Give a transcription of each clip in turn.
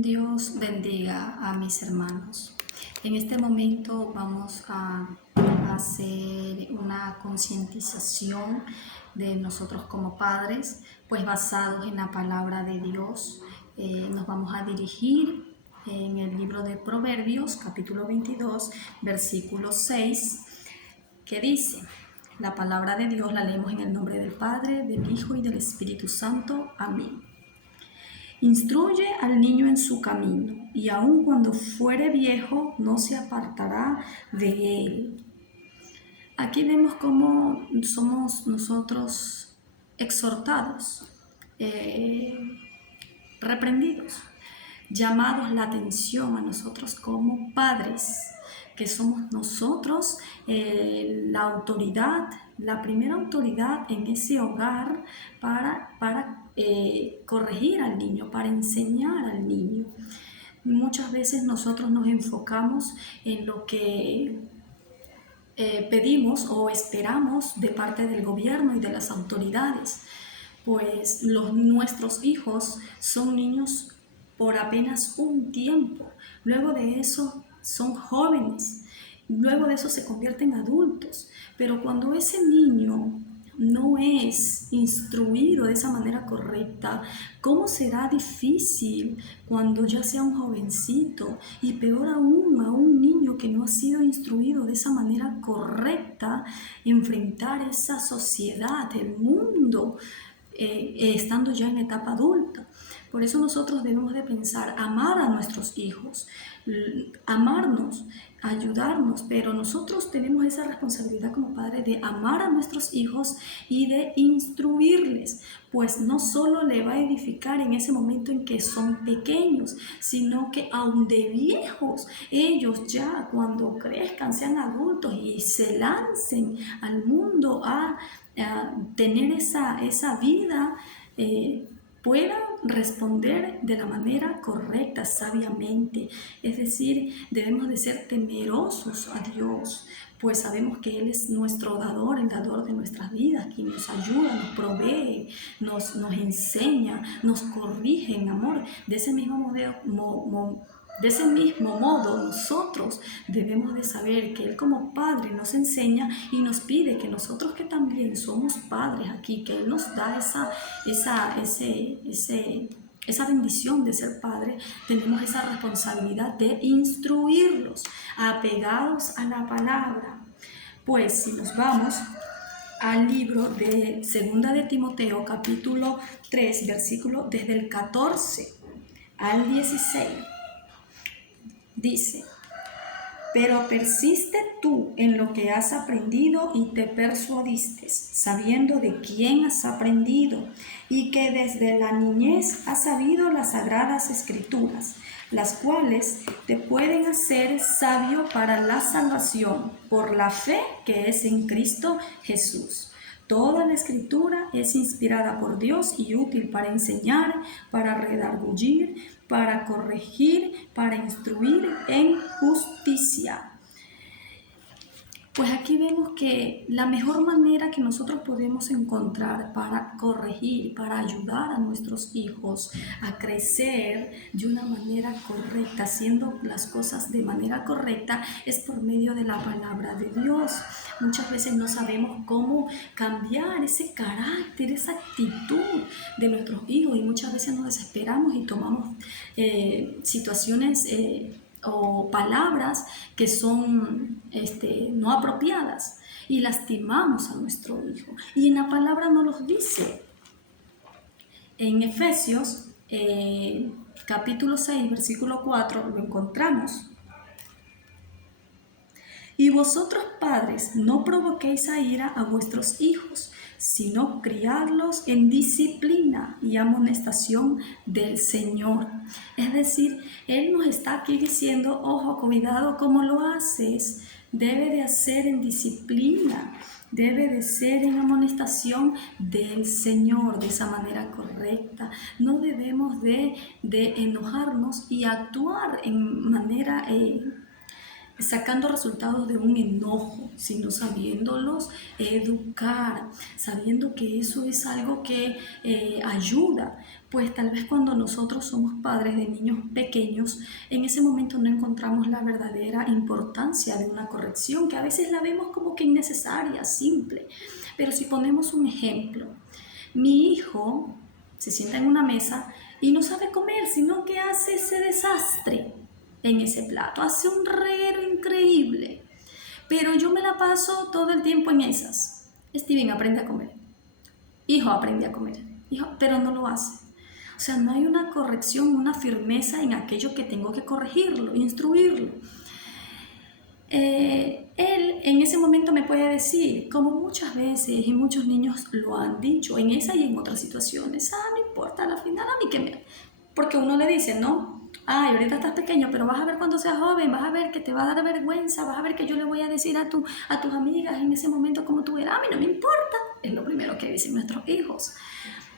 Dios bendiga a mis hermanos. En este momento vamos a hacer una concientización de nosotros como padres, pues basados en la palabra de Dios. Nos vamos a dirigir en el libro de Proverbios, capítulo 22, versículo 6, que dice: la palabra de Dios la leemos en el nombre del Padre, del Hijo y del Espíritu Santo. Amén. Instruye al niño en su camino, y aun cuando fuere viejo, no se apartará de él. Aquí vemos cómo somos nosotros exhortados, reprendidos, llamados la atención a nosotros como padres, que somos nosotros la autoridad, la primera autoridad en ese hogar para corregir al niño, para enseñar al niño. Muchas veces nosotros nos enfocamos en lo que pedimos o esperamos de parte del gobierno y de las autoridades, pues nuestros hijos son niños por apenas un tiempo. Luego de eso son jóvenes, luego de eso se convierten en adultos. Pero cuando ese niño no es instruido de esa manera correcta, ¿cómo será difícil cuando ya sea un jovencito? Y peor aún, a un niño que no ha sido instruido de esa manera correcta, enfrentar esa sociedad, el mundo, estando ya en etapa adulta. Por eso nosotros debemos de pensar, amar a nuestros hijos, amarnos, ayudarnos, pero nosotros tenemos esa responsabilidad como padres de amar a nuestros hijos y de instruirles, pues no solo le va a edificar en ese momento en que son pequeños, sino que aun de viejos, ellos ya cuando crezcan, sean adultos y se lancen al mundo a tener esa vida, puedan responder de la manera correcta, sabiamente. Es decir, debemos de ser temerosos a Dios, pues sabemos que Él es nuestro dador, el dador de nuestras vidas, quien nos ayuda, nos provee, nos enseña, nos corrige en amor. De ese mismo modo, nosotros debemos de saber que Él como Padre nos enseña y nos pide que nosotros, que también somos padres aquí, que Él nos da esa bendición de ser padre, tenemos esa responsabilidad de instruirlos, apegados a la palabra. Pues si nos vamos al libro de 2 de Timoteo, capítulo 3, versículo desde el 14 al 16, dice: pero persiste tú en lo que has aprendido y te persuadiste, sabiendo de quién has aprendido, y que desde la niñez has sabido las sagradas escrituras, las cuales te pueden hacer sabio para la salvación por la fe que es en Cristo Jesús. Toda la escritura es inspirada por Dios y útil para enseñar, para redarguir, para corregir, para instruir en justicia. Pues aquí vemos que la mejor manera que nosotros podemos encontrar para corregir, para ayudar a nuestros hijos a crecer de una manera correcta, haciendo las cosas de manera correcta, es por medio de la palabra de Dios. Muchas veces no sabemos cómo cambiar ese carácter, esa actitud de nuestros hijos, y muchas veces nos desesperamos y tomamos situaciones o palabras que son no apropiadas y lastimamos a nuestro hijo. Y en la palabra nos los dice. En Efesios capítulo 6, versículo 4 lo encontramos. Y vosotros, padres, no provoquéis a ira a vuestros hijos, sino criarlos en disciplina y amonestación del Señor. Es decir, Él nos está aquí diciendo: ojo, cuidado cómo lo haces. Debe de hacer en disciplina, debe de ser en amonestación del Señor, de esa manera correcta. No debemos de enojarnos y actuar en manera sacando resultados de un enojo, sino sabiéndolos educar, sabiendo que eso es algo que ayuda. Pues tal vez cuando nosotros somos padres de niños pequeños, en ese momento no encontramos la verdadera importancia de una corrección, que a veces la vemos como que innecesaria, simple. Pero si ponemos un ejemplo, mi hijo se sienta en una mesa y no sabe comer, sino que hace ese desastre en ese plato, hace un reguero increíble, pero yo me la paso todo el tiempo en esas. Steven, aprende a comer. Hijo, aprende a comer. Hijo, pero no lo hace. O sea, no hay una corrección, una firmeza en aquello que tengo que corregirlo, instruirlo. Él en ese momento me puede decir, como muchas veces y muchos niños lo han dicho, en esa y en otras situaciones, no importa, al final a mí que me... Porque uno le dice, no, ay, ahorita estás pequeño, pero vas a ver cuando seas joven, vas a ver que te va a dar vergüenza, vas a ver que yo le voy a decir a tus amigas en ese momento como tú eras, a mí no me importa, es lo primero que dicen nuestros hijos.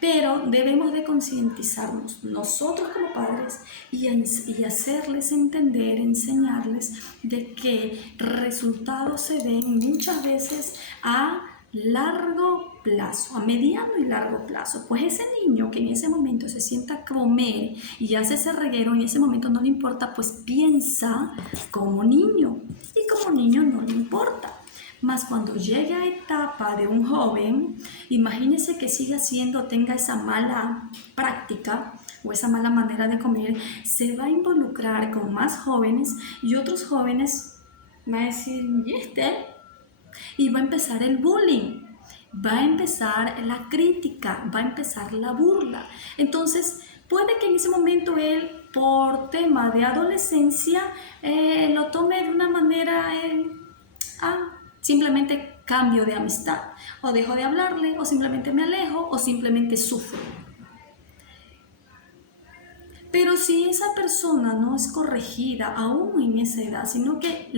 Pero debemos de concientizarnos nosotros como padres y hacerles entender, enseñarles de que resultados se ven muchas veces a largo plazo, a mediano y largo plazo. Pues ese niño que en ese momento se sienta a comer y hace ese reguero, en ese momento no le importa, pues piensa como niño, y como niño no le importa. Mas cuando llegue a etapa de un joven, imagínese que siga haciendo, tenga esa mala práctica o esa mala manera de comer, se va a involucrar con más jóvenes y otros jóvenes van a decir, ¿y este? Y va a empezar el bullying, va a empezar la crítica, va a empezar la burla. Entonces, puede que en ese momento él, por tema de adolescencia, lo tome de una manera... simplemente cambio de amistad, o dejo de hablarle, o simplemente me alejo, o simplemente sufro. Pero si esa persona no es corregida aún en esa edad, sino que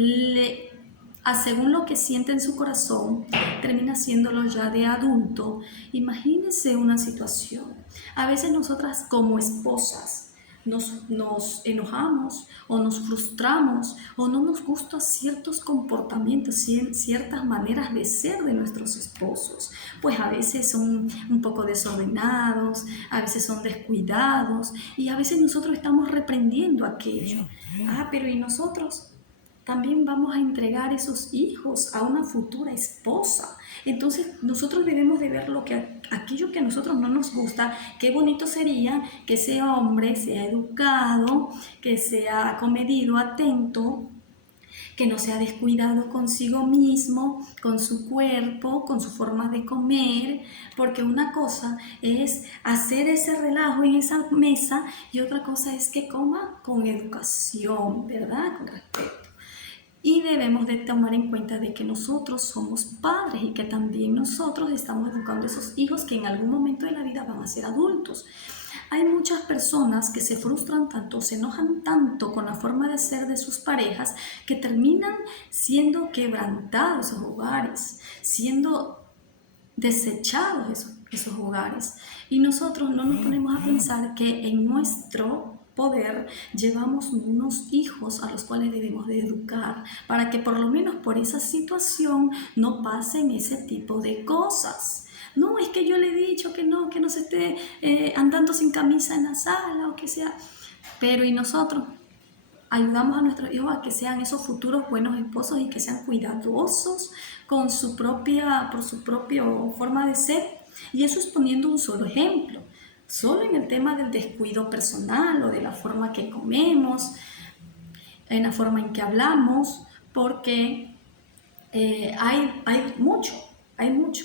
según lo que siente en su corazón, termina haciéndolo ya de adulto, imagínense una situación. A veces nosotras como esposas nos enojamos o nos frustramos o no nos gustan ciertos comportamientos, ciertas maneras de ser de nuestros esposos. Pues a veces son un poco desordenados, a veces son descuidados y a veces nosotros estamos reprendiendo aquello. Pero ¿y nosotros? También vamos a entregar esos hijos a una futura esposa. Entonces nosotros debemos de ver aquello que a nosotros no nos gusta. Qué bonito sería que ese hombre sea educado, que sea comedido, atento, que no sea descuidado consigo mismo, con su cuerpo, con su forma de comer, porque una cosa es hacer ese relajo en esa mesa y otra cosa es que coma con educación, ¿verdad? Con respeto. Y debemos de tomar en cuenta de que nosotros somos padres y que también nosotros estamos educando a esos hijos que en algún momento de la vida van a ser adultos. Hay muchas personas que se frustran tanto, se enojan tanto con la forma de ser de sus parejas que terminan siendo quebrantados esos hogares, siendo desechados esos hogares. Y nosotros no nos ponemos a pensar que en nuestro poder llevamos unos hijos a los cuales debemos de educar para que por lo menos por esa situación no pasen ese tipo de cosas. No, es que yo le he dicho que no se esté andando sin camisa en la sala o que sea, pero ¿y nosotros? Ayudamos a nuestros hijos a que sean esos futuros buenos esposos y que sean cuidadosos por su propia forma de ser. Y eso es poniendo un solo ejemplo. Solo en el tema del descuido personal o de la forma que comemos, en la forma en que hablamos, porque hay mucho.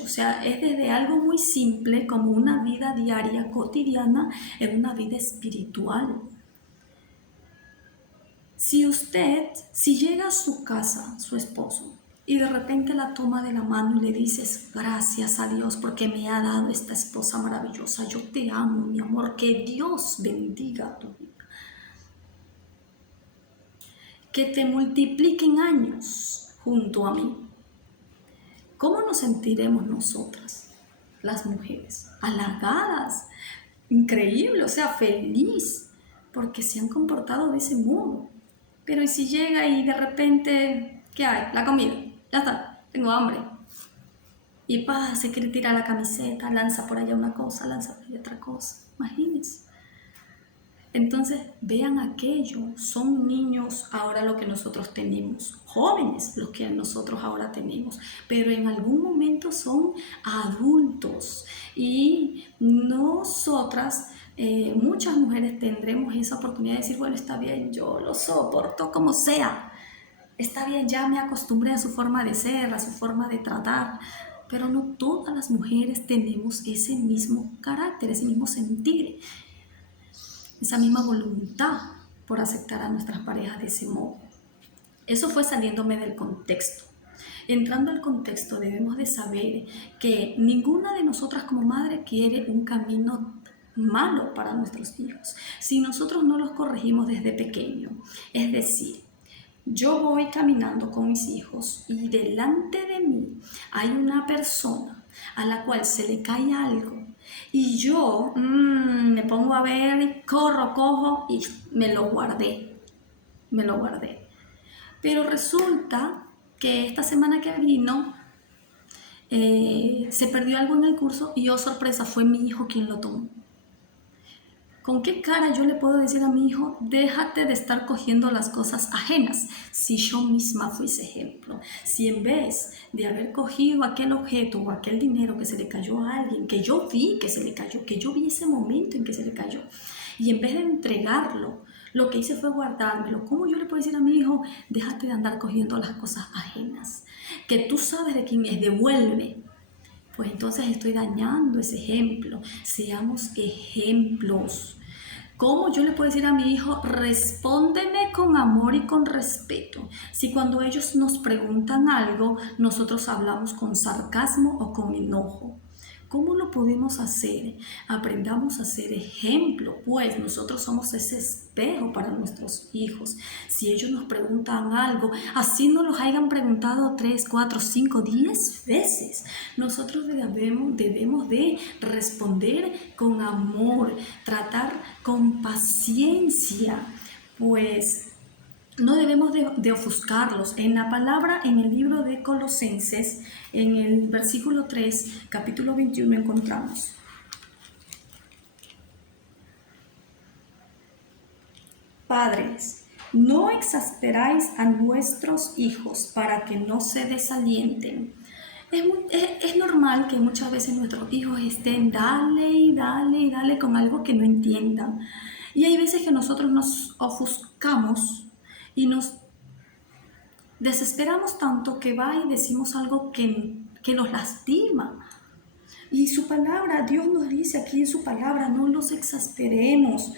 O sea, es desde algo muy simple como una vida diaria, cotidiana, en una vida espiritual. Si llega a su casa, su esposo, y de repente la toma de la mano y le dices, gracias a Dios porque me ha dado esta esposa maravillosa, yo te amo, mi amor, que Dios bendiga tu vida. Que te multipliquen años junto a mí. ¿Cómo nos sentiremos nosotras, las mujeres? Halagadas, increíble, o sea, feliz, porque se han comportado de ese modo. Pero ¿y si llega y de repente, ¿qué hay? La comida. Ya está, tengo hambre. Y se quiere tirar la camiseta, lanza por allá una cosa, lanza por allá otra cosa. Imagínense. Entonces, vean aquello, son niños ahora lo que nosotros tenemos, jóvenes los que nosotros ahora tenemos, pero en algún momento son adultos y nosotras, muchas mujeres tendremos esa oportunidad de decir, bueno, está bien, yo lo soporto como sea, está bien, ya me acostumbré a su forma de ser, a su forma de tratar, pero no todas las mujeres tenemos ese mismo carácter, ese mismo sentir, esa misma voluntad por aceptar a nuestras parejas de ese modo. Eso fue saliéndome del contexto. Entrando al contexto, debemos de saber que ninguna de nosotras como madre quiere un camino malo para nuestros hijos si nosotros no los corregimos desde pequeño. Es decir, yo voy caminando con mis hijos y delante de mí hay una persona a la cual se le cae algo y yo me pongo a ver, corro, cojo y me lo guardé. Pero resulta que esta semana que vino se perdió algo en el curso y, oh sorpresa, fue mi hijo quien lo tomó. ¿Con qué cara yo le puedo decir a mi hijo, déjate de estar cogiendo las cosas ajenas, si yo misma fuese ejemplo? Si en vez de haber cogido aquel objeto o aquel dinero que se le cayó a alguien, que yo vi que se le cayó, que yo vi ese momento en que se le cayó, y en vez de entregarlo, lo que hice fue guardármelo. ¿Cómo yo le puedo decir a mi hijo, déjate de andar cogiendo las cosas ajenas? Que tú sabes de quién es, devuelve. Pues entonces estoy dañando ese ejemplo. Seamos ejemplos. ¿Cómo yo le puedo decir a mi hijo, respóndeme con amor y con respeto? Si cuando ellos nos preguntan algo, nosotros hablamos con sarcasmo o con enojo. ¿Cómo lo podemos hacer? Aprendamos a ser ejemplo, pues nosotros somos ese espejo para nuestros hijos. Si ellos nos preguntan algo, así nos los hayan preguntado 3, 4, 5, 10 veces, nosotros debemos de responder con amor, tratar con paciencia, pues no debemos de ofuscarlos. En la palabra, en el libro de Colosenses, en el versículo 3, capítulo 21, encontramos: Padres, no exasperáis a vuestros hijos para que no se desalienten. Es normal que muchas veces nuestros hijos estén dale y dale y dale con algo que no entiendan. Y hay veces que nosotros nos ofuscamos y nos desesperamos tanto que va y decimos algo que nos lastima. Y su palabra, Dios nos dice aquí en su palabra, no los exasperemos,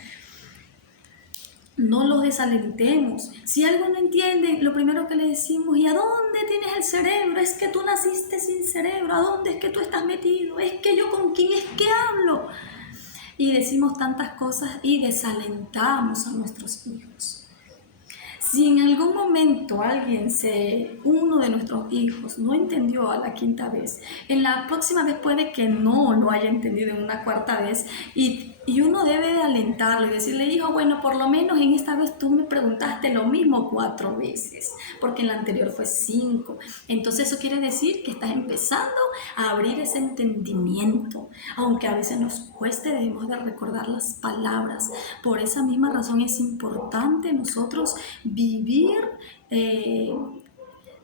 no los desalentemos. Si algo no entienden, lo primero que le decimos, ¿y a dónde tienes el cerebro? Es que tú naciste sin cerebro. ¿A dónde es que tú estás metido? Es que yo con quién es que hablo. Y decimos tantas cosas y desalentamos a nuestros hijos. Si en algún momento uno de nuestros hijos no entendió a la quinta vez, en la próxima vez puede que no lo haya entendido en una cuarta vez y uno debe de alentarlo y decirle, hijo, bueno, por lo menos en esta vez tú me preguntaste lo mismo 4 veces, porque en la anterior fue 5. Entonces eso quiere decir que estás empezando a abrir ese entendimiento. Aunque a veces nos cueste, debemos de recordar las palabras. Por esa misma razón es importante nosotros vivir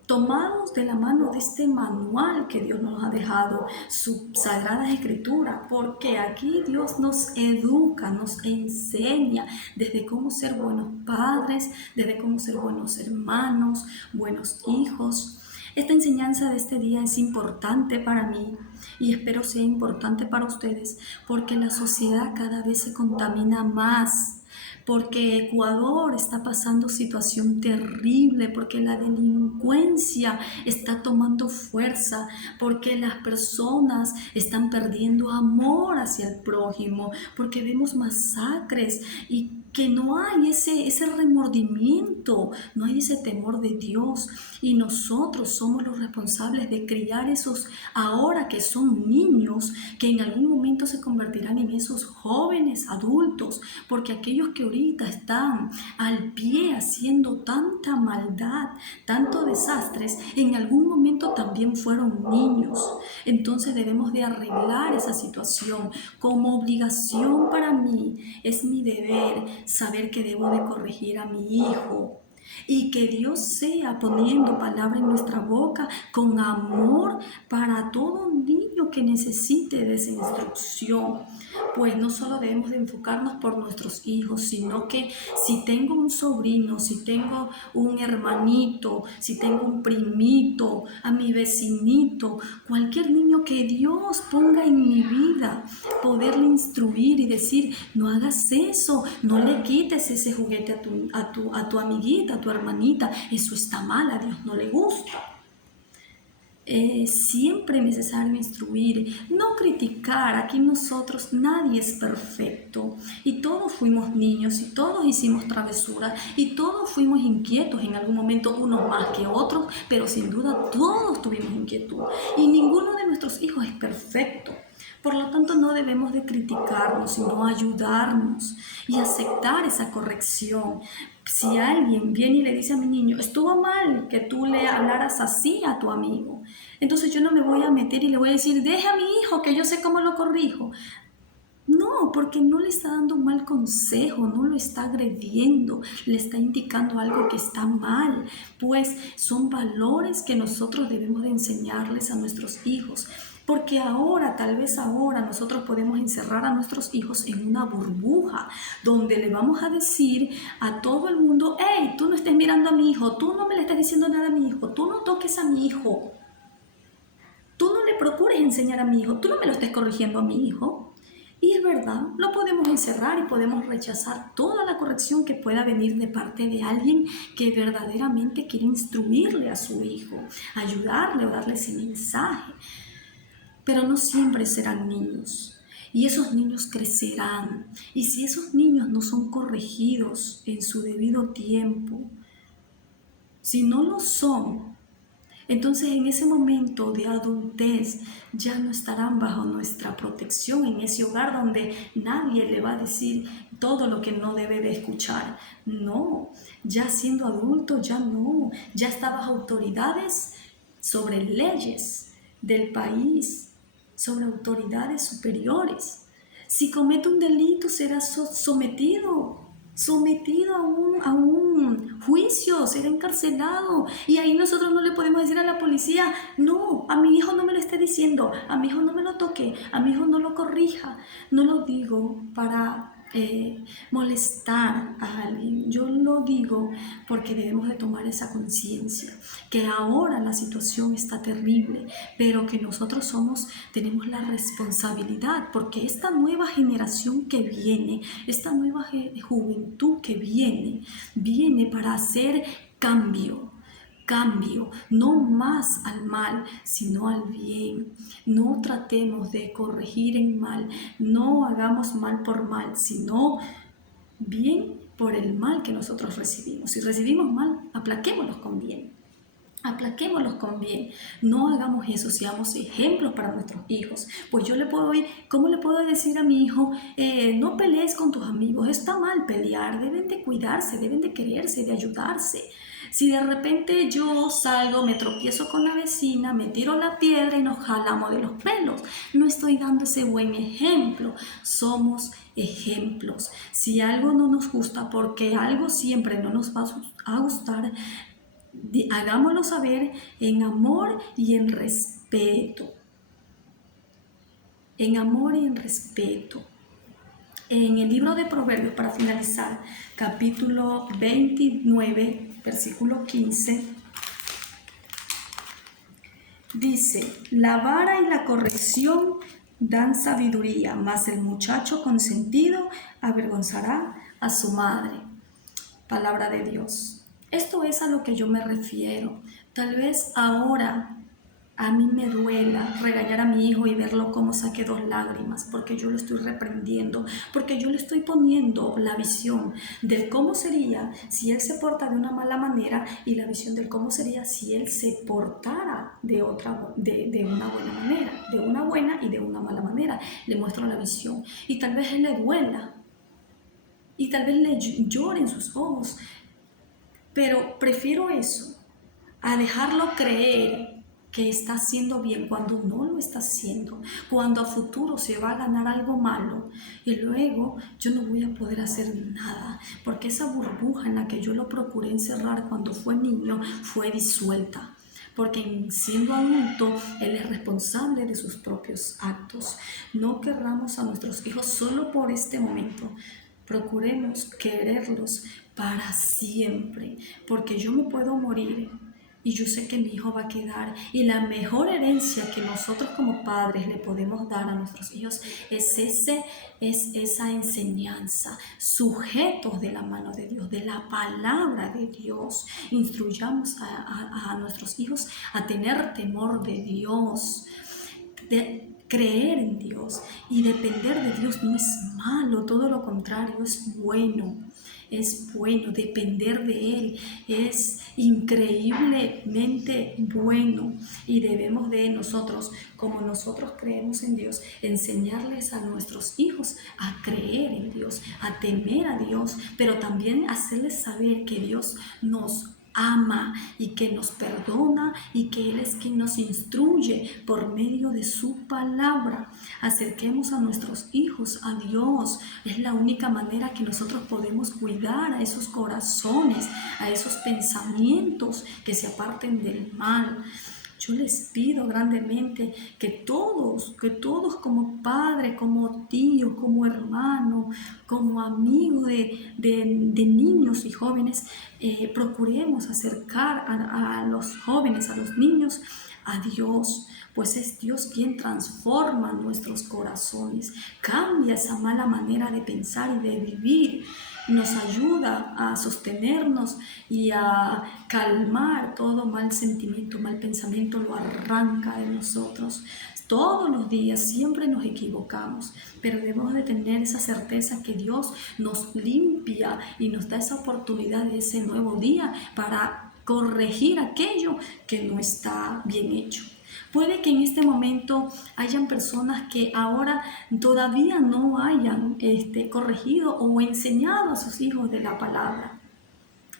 tomados de la mano de este manual que Dios nos ha dejado, su Sagrada Escritura, porque aquí Dios nos educa, nos enseña desde cómo ser buenos padres, desde cómo ser buenos hermanos, buenos hijos. Esta enseñanza de este día es importante para mí y espero sea importante para ustedes, porque la sociedad cada vez se contamina más, porque Ecuador está pasando situación terrible, porque la delincuencia está tomando fuerza, porque las personas están perdiendo amor hacia el prójimo, porque vemos masacres y que no hay ese remordimiento, no hay ese temor de Dios. Y nosotros somos los responsables de criar esos ahora que son niños, que en algún momento se convertirán en esos jóvenes adultos, porque aquellos que ahorita están al pie haciendo tanta maldad, tanto desastres, en algún momento también fueron niños. Entonces debemos de arreglar esa situación. Como obligación para mí, es mi deber saber que debo de corregir a mi hijo. Y que Dios sea poniendo palabra en nuestra boca con amor para todo niño que necesite de esa instrucción. Pues no solo debemos de enfocarnos por nuestros hijos, sino que si tengo un sobrino, si tengo un hermanito, si tengo un primito, a mi vecinito, cualquier niño que Dios ponga en mi vida, poderle instruir y decir, no hagas eso, no le quites ese juguete a tu amiguita, a tu hermanita, eso está mal, a Dios no le gusta. Siempre es necesario instruir, no criticar. Aquí nosotros nadie es perfecto y todos fuimos niños y todos hicimos travesuras y todos fuimos inquietos en algún momento, unos más que otros, pero sin duda todos tuvimos inquietud y ninguno de nuestros hijos es perfecto. Por lo tanto, no debemos de criticarnos, sino ayudarnos y aceptar esa corrección. Si alguien viene y le dice a mi niño, estuvo mal que tú le hablaras así a tu amigo, entonces yo no me voy a meter y le voy a decir, deja a mi hijo que yo sé cómo lo corrijo. No, porque no le está dando un mal consejo, no lo está agrediendo, le está indicando algo que está mal, pues son valores que nosotros debemos de enseñarles a nuestros hijos. Porque ahora, tal vez ahora, nosotros podemos encerrar a nuestros hijos en una burbuja donde le vamos a decir a todo el mundo, hey, tú no estés mirando a mi hijo, tú no me le estés diciendo nada a mi hijo, tú no toques a mi hijo, tú no le procures enseñar a mi hijo, tú no me lo estés corrigiendo a mi hijo. Y es verdad, lo podemos encerrar y podemos rechazar toda la corrección que pueda venir de parte de alguien que verdaderamente quiere instruirle a su hijo, ayudarle o darle ese mensaje. Pero no siempre serán niños. Y esos niños crecerán. Y si esos niños no son corregidos en su debido tiempo, si no lo son, entonces en ese momento de adultez ya no estarán bajo nuestra protección en ese hogar donde nadie le va a decir todo lo que no debe de escuchar. No, ya siendo adulto ya no, ya está bajo autoridades sobre leyes del país, sobre autoridades superiores. Si comete un delito será sometido a un juicio, será encarcelado. Y ahí nosotros no le podemos decir a la policía, no, a mi hijo no me lo esté diciendo, a mi hijo no me lo toque, a mi hijo no lo corrija. No lo digo para molestar a alguien, yo lo digo porque debemos de tomar esa conciencia, que ahora la situación está terrible, pero que nosotros tenemos la responsabilidad, porque esta nueva generación que viene, esta nueva juventud que viene para hacer cambio, no más al mal, sino al bien. No tratemos de corregir en mal, no hagamos mal por mal, sino bien por el mal que nosotros recibimos. Si recibimos mal, aplaquémoslos con bien. Aplaquémoslos con bien, no hagamos eso, seamos ejemplos para nuestros hijos. Pues ¿cómo le puedo decir a mi hijo, no pelees con tus amigos? Está mal pelear, deben de cuidarse, deben de quererse, de ayudarse. Si de repente yo salgo, me tropiezo con la vecina, me tiro la piedra y nos jalamos de los pelos, no estoy dando ese buen ejemplo. Somos ejemplos. Si algo no nos gusta, porque algo siempre no nos va a gustar, hagámoslo saber en amor y en respeto. En amor y en respeto. En el libro de Proverbios, para finalizar, capítulo 29, versículo 15, dice, la vara y la corrección dan sabiduría, mas el muchacho consentido avergonzará a su madre. Palabra de Dios. Esto es a lo que yo me refiero. Tal vez ahora a mí me duela regañar a mi hijo y verlo cómo saque 2 lágrimas, porque yo lo estoy reprendiendo, porque yo le estoy poniendo la visión del cómo sería si él se porta de una mala manera y la visión del cómo sería si él se portara de una buena manera, de una buena y de una mala manera. Le muestro la visión y tal vez él le duela y tal vez le llore en sus ojos, pero prefiero eso a dejarlo creer que está haciendo bien cuando no lo está haciendo, cuando a futuro se va a ganar algo malo y luego yo no voy a poder hacer nada, porque esa burbuja en la que yo lo procuré encerrar cuando fue niño fue disuelta. Porque siendo adulto, él es responsable de sus propios actos. No querramos a nuestros hijos solo por este momento. Procuremos quererlos para siempre, porque yo me puedo morir y yo sé que mi hijo va a quedar. Y la mejor herencia que nosotros como padres le podemos dar a nuestros hijos es esa enseñanza, sujetos de la mano de Dios, de la palabra de Dios. Instruyamos a nuestros hijos a tener temor de Dios, de creer en Dios, y depender de Dios no es malo, todo lo contrario, es bueno. Es bueno, depender de Él es increíblemente bueno, y debemos de nosotros, como nosotros creemos en Dios, enseñarles a nuestros hijos a creer en Dios, a temer a Dios, pero también hacerles saber que Dios nos ama y que nos perdona y que Él es quien nos instruye por medio de su palabra. Acerquemos a nuestros hijos a Dios. Es la única manera que nosotros podemos cuidar a esos corazones, a esos pensamientos que se aparten del mal. Yo les pido grandemente que todos como padre, como tío, como hermano, como amigo de niños y jóvenes, procuremos acercar a los jóvenes, a los niños, a Dios, pues es Dios quien transforma nuestros corazones, cambia esa mala manera de pensar y de vivir, nos ayuda a sostenernos y a calmar todo mal sentimiento, mal pensamiento, lo arranca de nosotros. Todos los días siempre nos equivocamos, pero debemos de tener esa certeza que Dios nos limpia y nos da esa oportunidad de ese nuevo día para corregir aquello que no está bien hecho. Puede que en este momento hayan personas que ahora todavía no hayan corregido o enseñado a sus hijos de la palabra.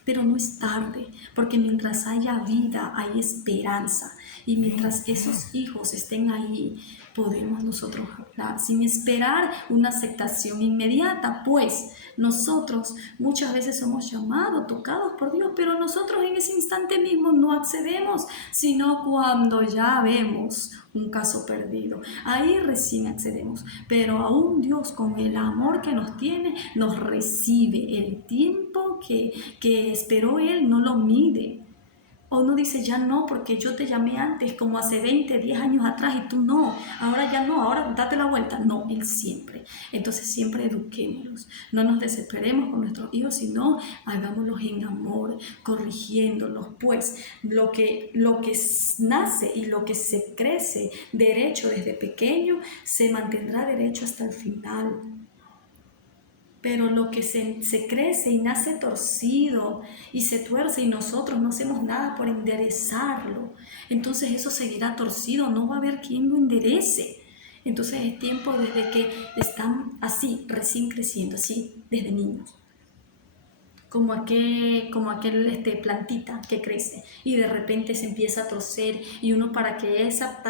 Pero no es tarde, porque mientras haya vida hay esperanza, y mientras esos hijos estén ahí podemos nosotros hablar sin esperar una aceptación inmediata, pues nosotros muchas veces somos llamados, tocados por Dios, pero nosotros en ese instante mismo no accedemos, sino cuando ya vemos un caso perdido. Ahí recién accedemos, pero aún Dios, con el amor que nos tiene, nos recibe. El tiempo que esperó Él no lo mide. O no dice, ya no, porque yo te llamé antes, como hace 20, 10 años atrás, y tú no, ahora ya no, ahora date la vuelta. No, Él siempre. Entonces siempre eduquémoslos. No nos desesperemos con nuestros hijos, sino hagámoslos en amor, corrigiéndolos. Pues lo que nace y lo que se crece derecho desde pequeño, se mantendrá derecho hasta el final. Pero lo que se crece y nace torcido y se tuerce y nosotros no hacemos nada por enderezarlo, entonces eso seguirá torcido, no va a haber quien lo enderece. Entonces es tiempo desde que están así, recién creciendo, así, desde niños. Como aquel plantita que crece y de repente se empieza a torcer, y uno, para que esa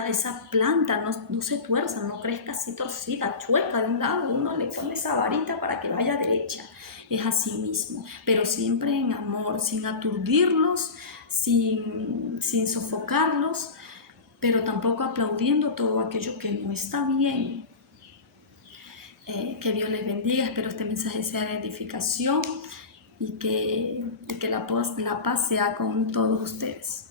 planta no se tuerza, no crezca así torcida, chueca de un lado, uno le pone esa varita para que vaya derecha. Es así mismo, pero siempre en amor, sin aturdirlos, sin sofocarlos, pero tampoco aplaudiendo todo aquello que no está bien. Que Dios les bendiga. Espero este mensaje sea de edificación y que la paz sea con todos ustedes.